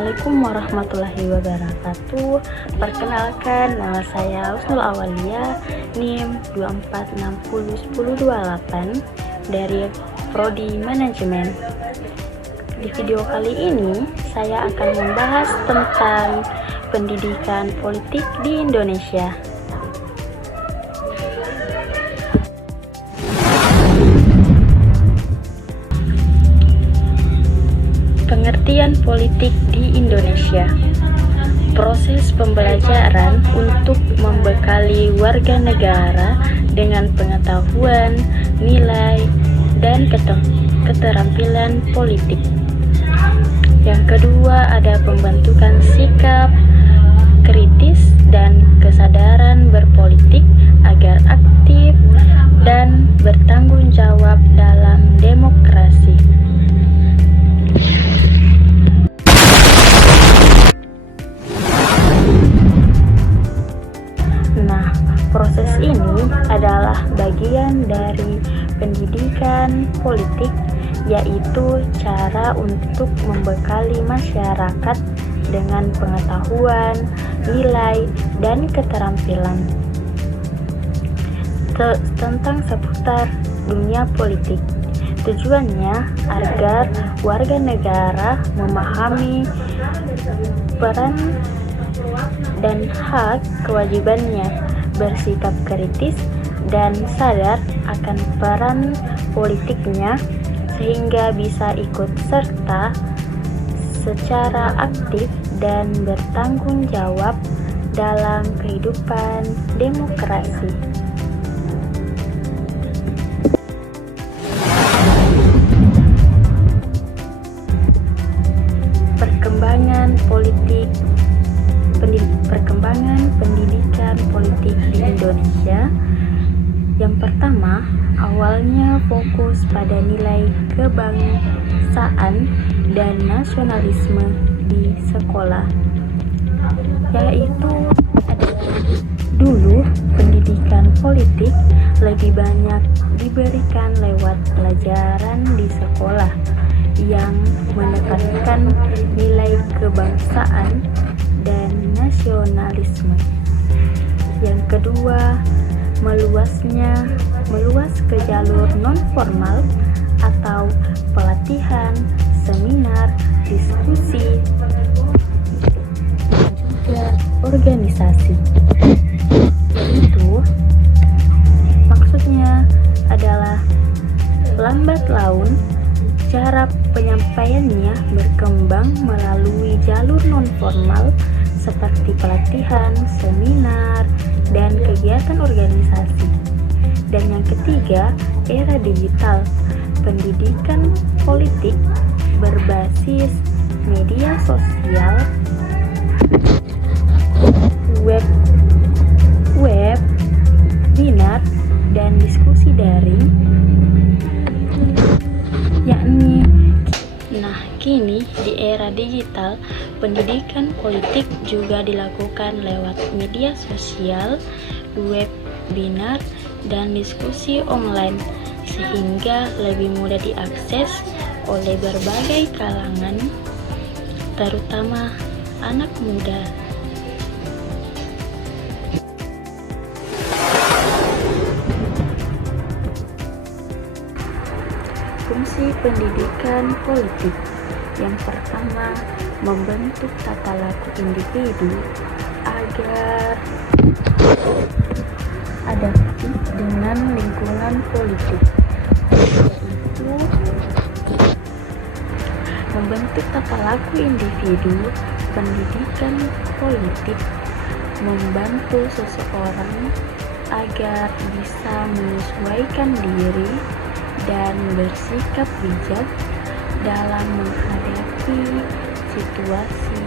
Assalamualaikum warahmatullahi wabarakatuh. Perkenalkan, nama saya Husnul Awalia, NIM 24601028 dari Prodi Manajemen. Di video kali ini, saya akan membahas tentang pendidikan politik di Indonesia. Pengertian politik di Indonesia. Proses pembelajaran untuk membekali warga negara dengan pengetahuan, nilai, dan keterampilan politik. Yang kedua, ada pembentukan sikap kritis dan kesadaran berpolitik agar aktif dan bertanggung jawab dalam demokrasi. Proses ini adalah bagian dari pendidikan politik, yaitu cara untuk membekali masyarakat dengan pengetahuan, nilai, dan keterampilan tentang seputar dunia politik. Tujuannya agar warga negara memahami peran dan hak kewajibannya, bersikap kritis dan sadar akan peran politiknya sehingga bisa ikut serta secara aktif dan bertanggung jawab dalam kehidupan demokrasi. Perkembangan pendidikan politik di Indonesia. Yang pertama, awalnya fokus pada nilai kebangsaan dan nasionalisme di sekolah, yaitu dulu pendidikan politik lebih banyak diberikan lewat pelajaran di sekolah yang menekankan nilai kebangsaan dan nasionalisme. Yang kedua, meluas ke jalur non-formal atau pelatihan, seminar, diskusi, dan juga organisasi. Itu maksudnya adalah lambat laun cara penyampaiannya berkembang melalui jalur non-formal seperti pelatihan, seminar, dan kegiatan organisasi. Dan yang ketiga, era digital. Pendidikan politik berbasis media sosial, webinar, dan diskusi daring, kini di era digital, pendidikan politik juga dilakukan lewat media sosial, webinar, dan diskusi online, sehingga lebih mudah diakses oleh berbagai kalangan, terutama anak muda. Fungsi pendidikan politik. Yang pertama, membentuk tata laku individu agar adaptif dengan lingkungan politik, yaitu membentuk tata laku individu. Pendidikan politik membantu seseorang agar bisa menyesuaikan diri dan bersikap bijak dalam menghadapi situasi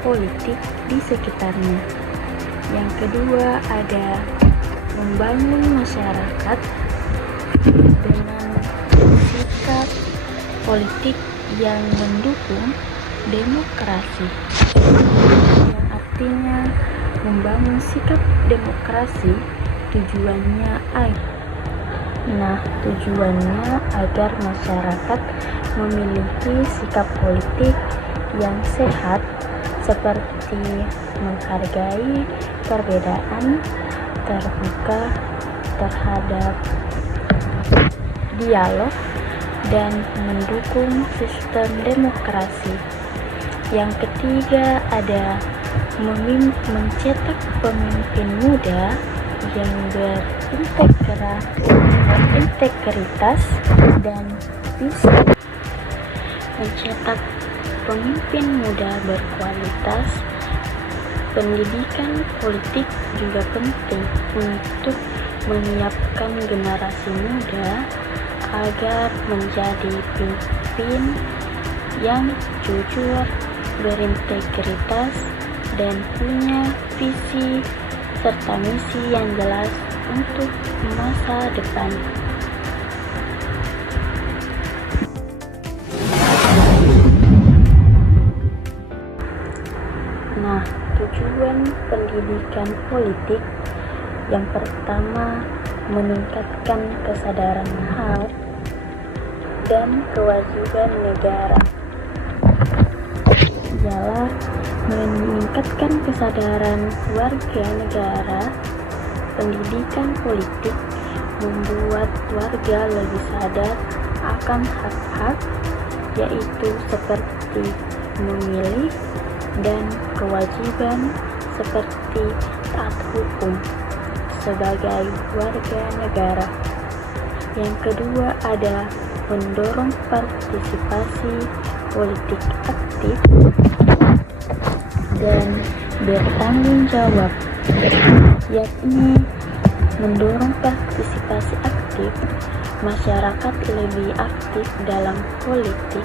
politik di sekitarnya. Yang kedua, ada membangun masyarakat dengan sikap politik yang mendukung demokrasi, yang artinya membangun sikap demokrasi tujuannya agar masyarakat memiliki sikap politik yang sehat seperti menghargai perbedaan, terbuka terhadap dialog, dan mendukung sistem demokrasi. Yang ketiga ada mencetak pemimpin muda yang berintegritas dan bisa mencetak pemimpin muda berkualitas. Pendidikan politik juga penting untuk menyiapkan generasi muda agar menjadi pemimpin yang jujur, berintegritas, dan punya visi serta misi yang jelas untuk masa depan. Nah, tujuan pendidikan politik yang pertama meningkatkan kesadaran hak dan kewajiban negara. Ialah meningkatkan kesadaran warga negara. Pendidikan politik membuat warga lebih sadar akan hak-hak, yaitu seperti memilih, dan kewajiban seperti taat hukum sebagai warga negara. Yang kedua ada mendorong partisipasi politik aktif dan bertanggung jawab, yakni mendorong partisipasi aktif, masyarakat lebih aktif dalam politik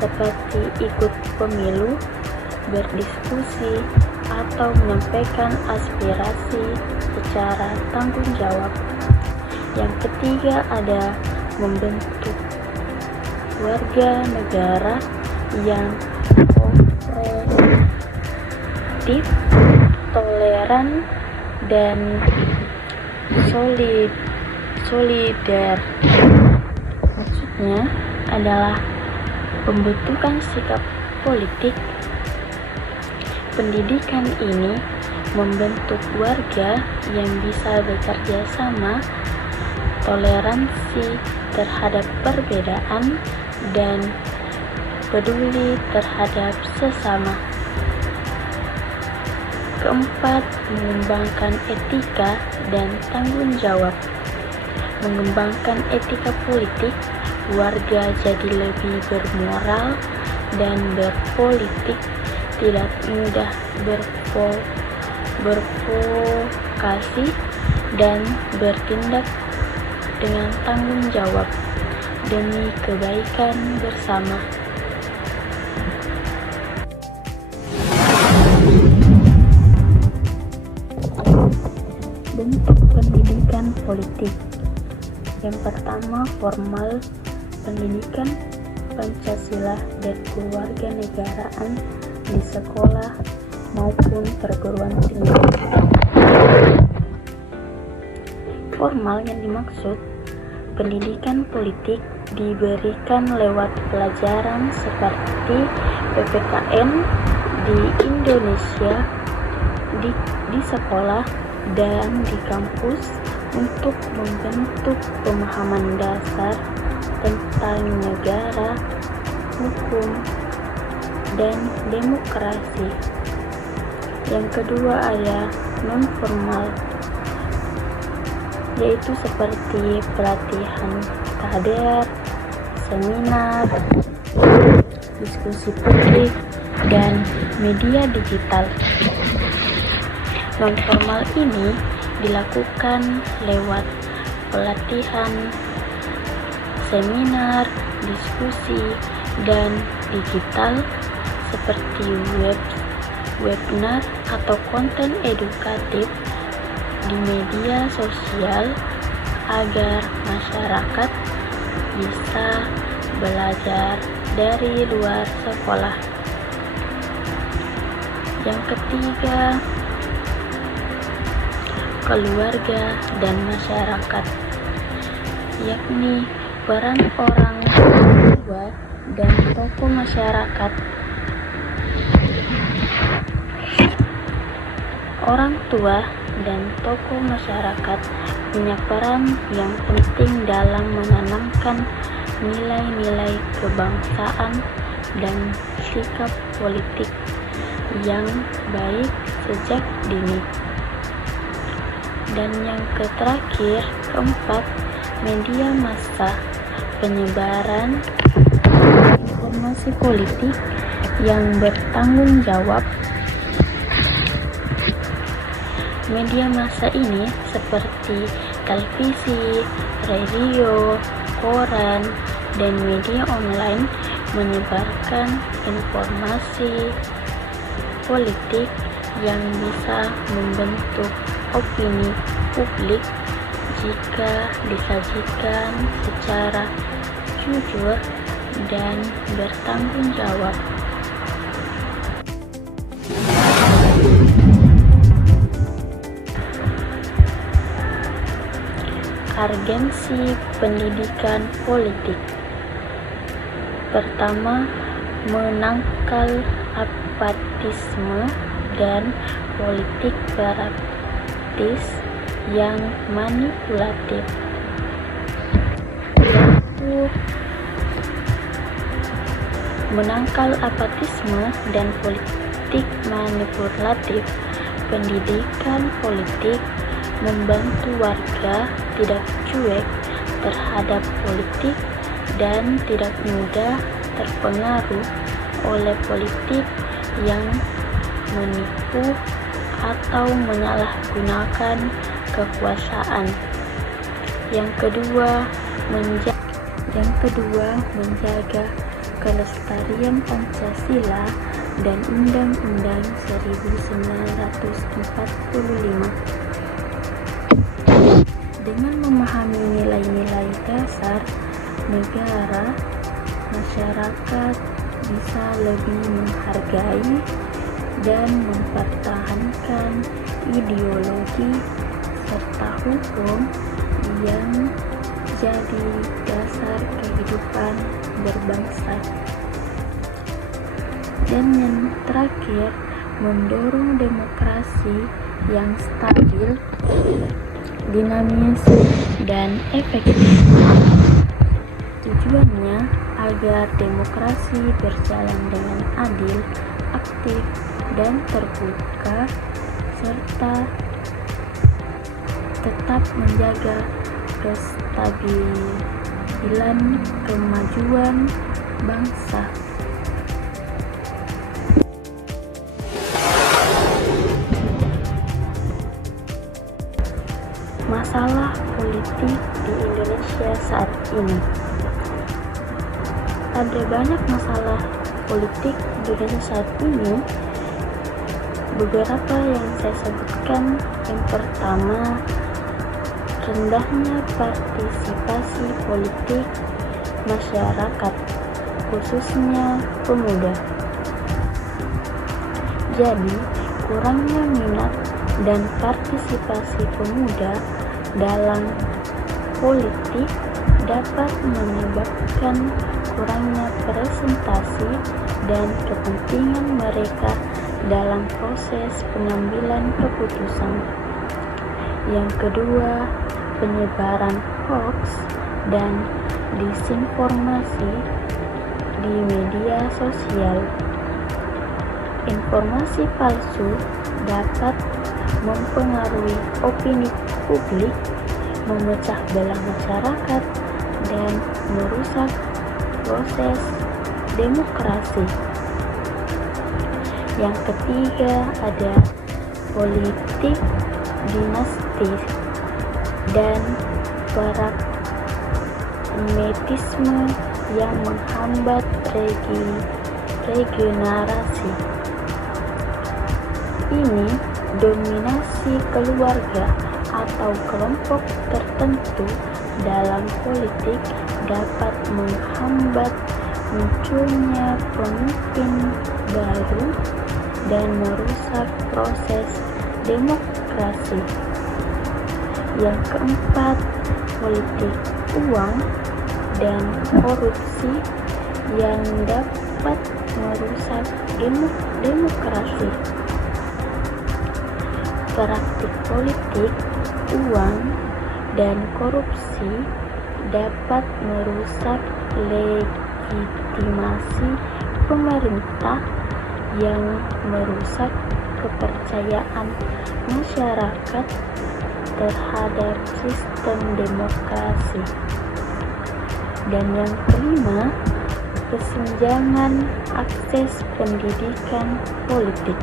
seperti ikut pemilu, berdiskusi, atau menyampaikan aspirasi secara tanggung jawab. Yang ketiga ada membentuk warga negara yang kooperatif, toleran, dan solider. Maksudnya adalah pembentukan sikap politik. Pendidikan ini membentuk warga yang bisa bekerja sama, toleransi terhadap perbedaan, dan peduli terhadap sesama. Keempat, mengembangkan etika dan tanggung jawab. Mengembangkan etika politik, warga jadi lebih bermoral dan berpolitik, tidak mudah berprovokasi, dan bertindak dengan tanggung jawab demi kebaikan bersama. Bentuk pendidikan politik. Yang pertama, formal pendidikan Pancasila dan kewarganegaraan di sekolah maupun perguruan tinggi. Formal yang dimaksud pendidikan politik diberikan lewat pelajaran seperti PPKN di Indonesia, di sekolah dan di kampus untuk membentuk pemahaman dasar tentang negara, hukum, dan demokrasi. Yang kedua ada non-formal, yaitu seperti pelatihan kader, seminar, diskusi publik, dan media digital. Non-formal ini dilakukan lewat pelatihan, seminar, diskusi, dan digital seperti webinar atau konten edukatif di media sosial agar masyarakat bisa belajar dari luar sekolah. Yang ketiga, keluarga dan masyarakat, yakni peran orang tua dan tokoh masyarakat. Orang tua dan tokoh masyarakat punya peran yang penting dalam menanamkan nilai-nilai kebangsaan dan sikap politik yang baik sejak dini. Dan yang terakhir, keempat, media massa, penyebaran informasi politik yang bertanggung jawab. Media massa ini seperti televisi, radio, koran, dan media online menyebarkan informasi politik yang bisa membentuk opini publik jika disajikan secara jujur dan bertanggung jawab. Urgensi pendidikan politik. Pertama, menangkal apatisme dan politik praktis yang manipulatif, yaitu menangkal apatisme dan politik manipulatif. Pendidikan politik membantu warga tidak cuek terhadap politik dan tidak mudah terpengaruh oleh politik yang menipu atau menyalahgunakan kekuasaan. Yang kedua, menjaga kelestarian Pancasila dan Undang-Undang 1945. Dengan memahami nilai-nilai dasar negara, masyarakat bisa lebih menghargai dan mempertahankan ideologi serta hukum yang jadi dasar kehidupan berbangsa. Dan yang terakhir, mendorong demokrasi yang stabil, dinamis, dan efektif. Tujuannya agar demokrasi berjalan dengan adil, aktif, dan terbuka, serta tetap menjaga kestabilan kemajuan bangsa. Masalah politik di Indonesia saat ini. Ada banyak masalah politik di Indonesia saat ini. Beberapa yang saya sebutkan, yang pertama, rendahnya partisipasi politik masyarakat, khususnya pemuda. Jadi, kurangnya minat dan partisipasi pemuda dalam politik dapat menyebabkan kurangnya presentasi dan kepentingan mereka dalam proses pengambilan keputusan. Yang kedua, penyebaran hoax dan disinformasi di media sosial. Informasi palsu dapat mempengaruhi opini publik, memecah belah masyarakat, dan merusak proses demokrasi. Yang ketiga, ada politik dinasti dan pragmatisme yang menghambat regenerasi. Ini dominasi keluarga atau kelompok tertentu dalam politik dapat menghambat munculnya pemimpin baru dan merusak proses demokrasi. Yang keempat, politik uang dan korupsi yang dapat merusak demokrasi. Praktik politik, uang, dan korupsi dapat merusak legitimasi pemerintah yang merusak kepercayaan masyarakat terhadap sistem demokrasi. Dan yang kelima, kesenjangan akses pendidikan politik,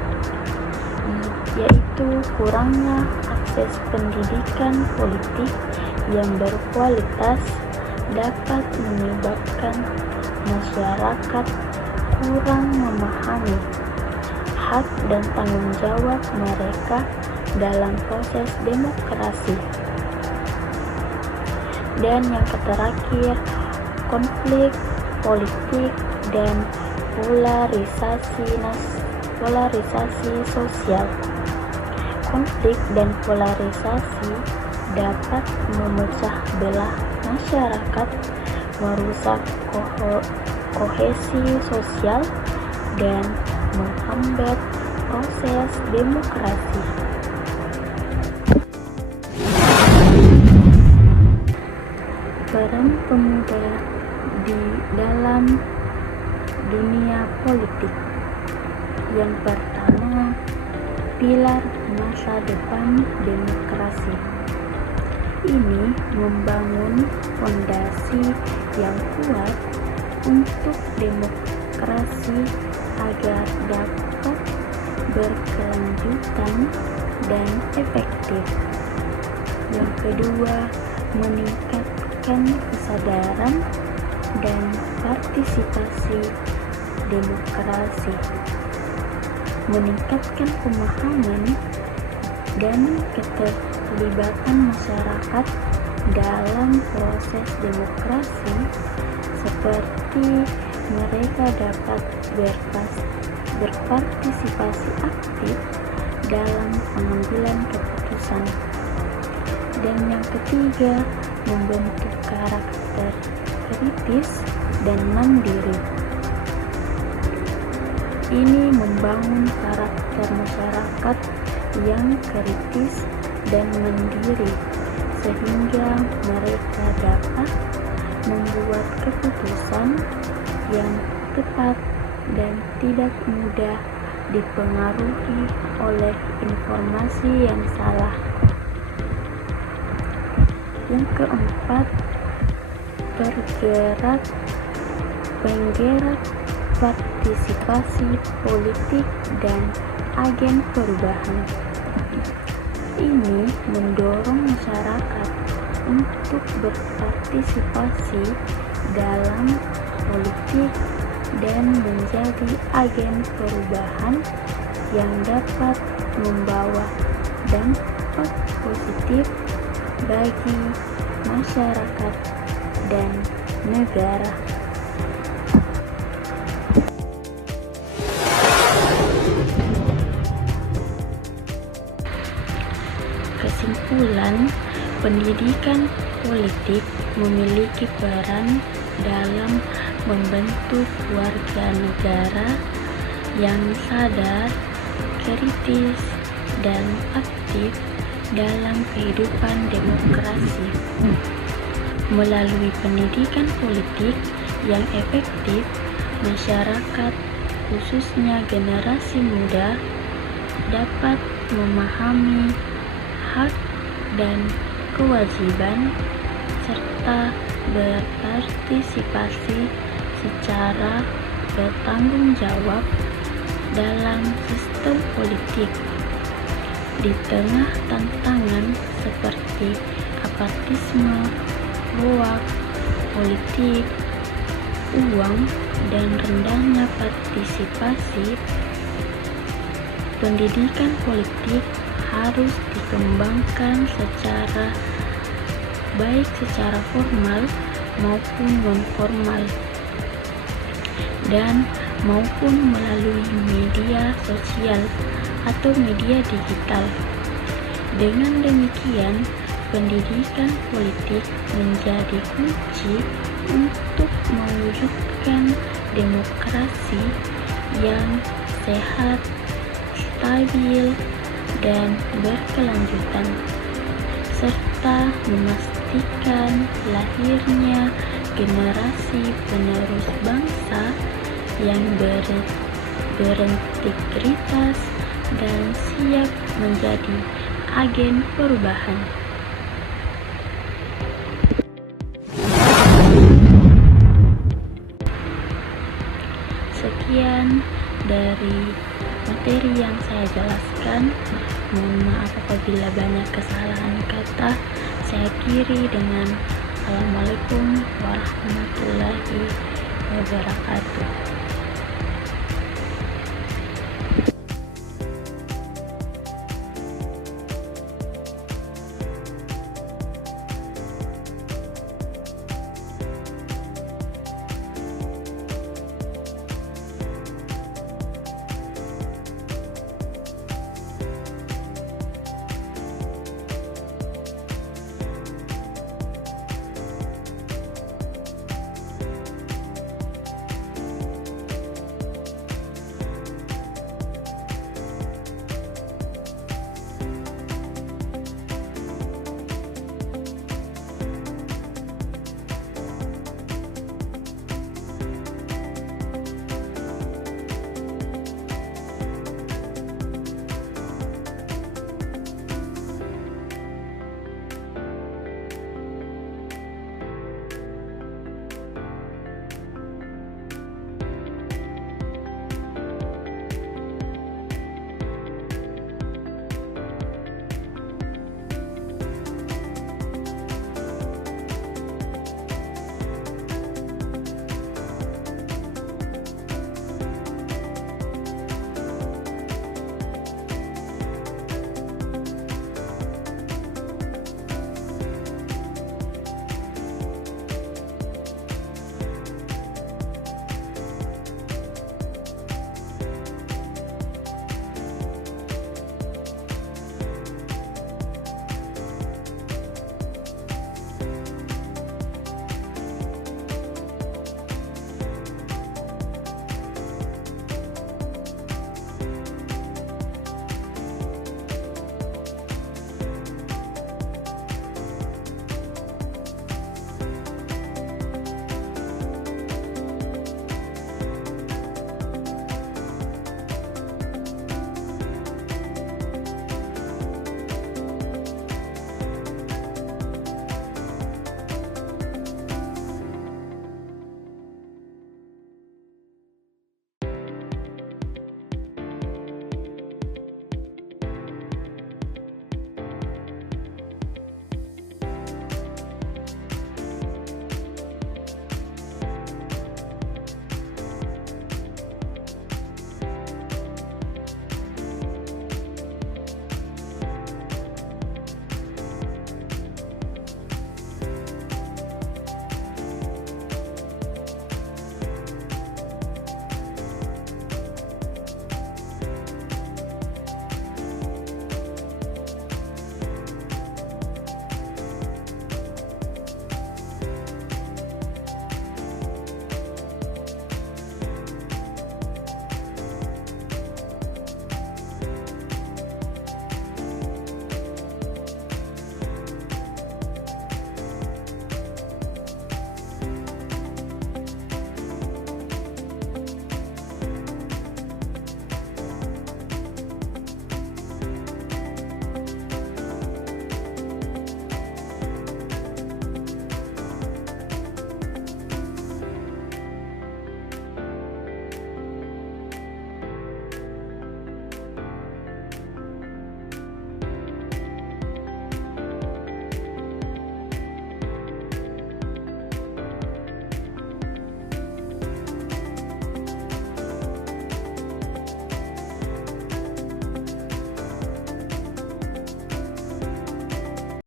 yaitu kurangnya akses pendidikan politik yang berkualitas dapat menyebabkan masyarakat kurang memahami hak dan tanggung jawab mereka dalam proses demokrasi. Dan yang terakhir, konflik politik dan polarisasi sosial. Konflik dan polarisasi dapat memecah belah masyarakat, merusak kohesi sosial, dan menghambat proses demokrasi. Peran pemuda di dalam dunia politik. Yang pertama, pilar masa depan demokrasi. Ini membangun fondasi yang kuat untuk demokrasi agar dapat berkelanjutan dan efektif. Yang kedua, meningkatkan kesadaran dan partisipasi demokrasi. Meningkatkan pemahaman dan keterlibatan masyarakat dalam proses demokrasi, seperti mereka dapat berpartisipasi aktif dalam pengambilan keputusan. Dan yang ketiga, membentuk karakter kritis dan mandiri. Ini membangun karakter masyarakat yang kritis dan mandiri, sehingga mereka dapat membuat keputusan yang tepat dan tidak mudah dipengaruhi oleh informasi yang salah. Yang keempat, penggerak partisipasi politik dan agen perubahan. Ini mendorong masyarakat untuk berpartisipasi dalam politik dan menjadi agen perubahan yang dapat membawa dampak positif bagi masyarakat dan negara. Kesimpulan, pendidikan politik memiliki peran dalam membentuk warga negara yang sadar, kritis, dan aktif dalam kehidupan demokrasi. Melalui pendidikan politik yang efektif, masyarakat, khususnya generasi muda, dapat memahami hak dan kewajiban serta berpartisipasi secara bertanggung jawab dalam sistem politik. Di tengah tantangan seperti apatisme, hoak politik, uang, dan rendahnya partisipasi, pendidikan politik harus dikembangkan baik secara formal maupun non-formal, dan maupun melalui media sosial atau media digital. Dengan demikian, pendidikan politik menjadi kunci untuk mewujudkan demokrasi yang sehat, stabil, dan berkelanjutan, serta memastikan lahirnya generasi penerus bangsa yang berintegritas dan siap menjadi agen perubahan. Sekian dari materi yang saya jelaskan. Mohon maaf apabila banyak kesalahan kata. Saya akhiri dengan Assalamualaikum warahmatullahi wabarakatuh.